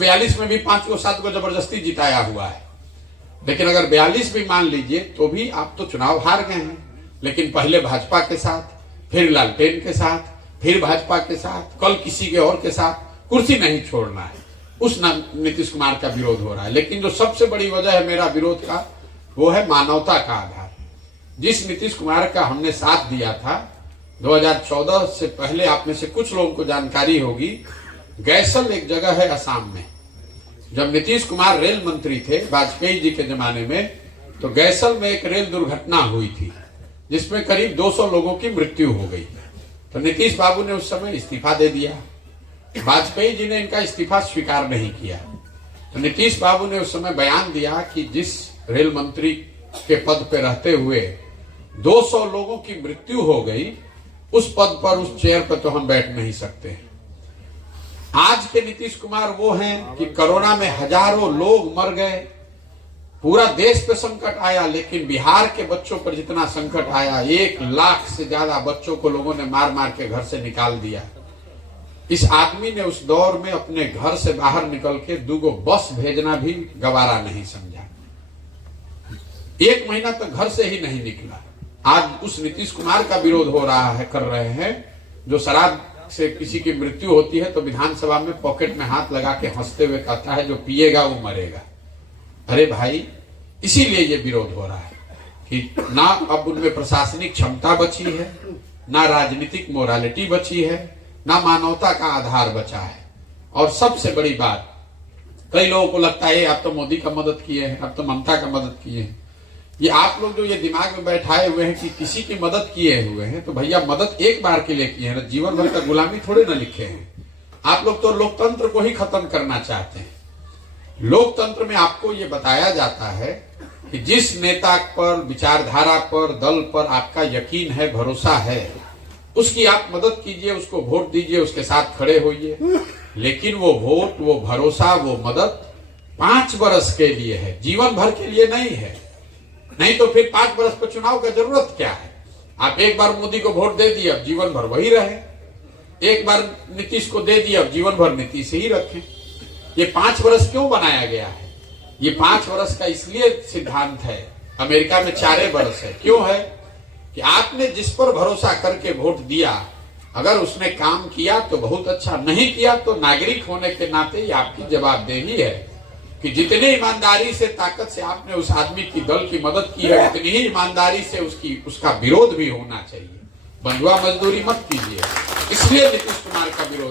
42 में भी 5 को 7 को जबरदस्ती जिताया हुआ है। लेकिन अगर 42 भी मान लीजिए तो भी आप तो चुनाव हार गए हैं। लेकिन पहले भाजपा के साथ, फिर लालटेन के साथ, फिर भाजपा के साथ, कल किसी के और के साथ, कुर्सी नहीं छोड़ना है, उस नीतीश कुमार का विरोध हो रहा है। लेकिन जो सबसे बड़ी वजह है मेरा विरोध का, वो है मानवता का आधार। जिस नीतीश कुमार का हमने साथ दिया था 2014 से पहले, आप में से कुछ लोगों को जानकारी होगी, गैसल एक जगह है असम में। जब नीतीश कुमार रेल मंत्री थे वाजपेयी जी के जमाने में, तो गैसल में एक रेल दुर्घटना हुई थी जिसमें करीब 200 लोगों की मृत्यु हो गई। तो नीतीश बाबू ने उस समय इस्तीफा दे दिया। वाजपेयी जी ने इनका इस्तीफा स्वीकार नहीं किया। तो नीतीश बाबू ने उस समय बयान दिया कि जिस रेल मंत्री के पद पे रहते हुए 200 लोगों की मृत्यु हो गई, उस पद पर, उस चेयर पर तो हम बैठ नहीं सकते। आज के नीतीश कुमार वो हैं कि कोरोना में हजारों लोग मर गए, पूरा देश पे संकट आया, लेकिन बिहार के बच्चों पर जितना संकट आया, 1 लाख से ज्यादा बच्चों को लोगों ने मार मार के घर से निकाल दिया। इस आदमी ने उस दौर में अपने घर से बाहर निकल के 2 बस भेजना भी गवारा नहीं समझा। 1 महीना तक घर से ही नहीं निकला। आज उस नीतीश कुमार का विरोध हो रहा है, कर रहे हैं, जो शराब से किसी की मृत्यु होती है तो विधानसभा में पॉकेट में हाथ लगा के हंसते हुए कहता है जो पिएगा वो मरेगा। अरे भाई, इसीलिए ये विरोध हो रहा है कि ना अब उनमें प्रशासनिक क्षमता बची है, ना राजनीतिक मोरालिटी बची है, ना मानवता का आधार बचा है। और सबसे बड़ी बात, कई लोगों को लगता है आप तो मोदी का मदद किए हैं, आप तो ममता का मदद किए हैं। ये आप लोग जो ये दिमाग में बैठाए हुए हैं कि किसी की मदद किए हुए हैं, तो भैया मदद एक बार के लिए किए हैं ना, जीवन भर का गुलामी थोड़े ना लिखे हैं। आप लोग तो लोकतंत्र को ही खत्म करना चाहते हैं। लोकतंत्र में आपको ये बताया जाता है कि जिस नेता पर, विचारधारा पर, दल पर आपका यकीन है, भरोसा है, उसकी आप मदद कीजिए, उसको वोट दीजिए, उसके साथ खड़े होइए। लेकिन वो वोट, वो भरोसा, वो मदद 5 वर्ष के लिए है, जीवन भर के लिए नहीं है। नहीं तो फिर 5 वर्ष पर चुनाव का जरूरत क्या है? आप एक बार मोदी को वोट दे दिए, अब जीवन भर वही रहे। एक बार नीतीश को दे दिए, अब जीवन भर नीतीश ही रखें। ये 5 वर्ष क्यों बनाया गया है? ये 5 वर्ष का इसलिए सिद्धांत है, अमेरिका में 4 वर्ष है। क्यों है? कि आपने जिस पर भरोसा करके वोट दिया, अगर उसने काम किया तो बहुत अच्छा, नहीं किया तो नागरिक होने के नाते ये आपकी जवाबदेही है कि जितनी ईमानदारी से, ताकत से आपने उस आदमी की, दल की मदद की है, उतनी ही ईमानदारी से उसका विरोध भी होना चाहिए। बंधुआ मजदूरी मत कीजिए। इसलिए नीतीश कुमार का विरोध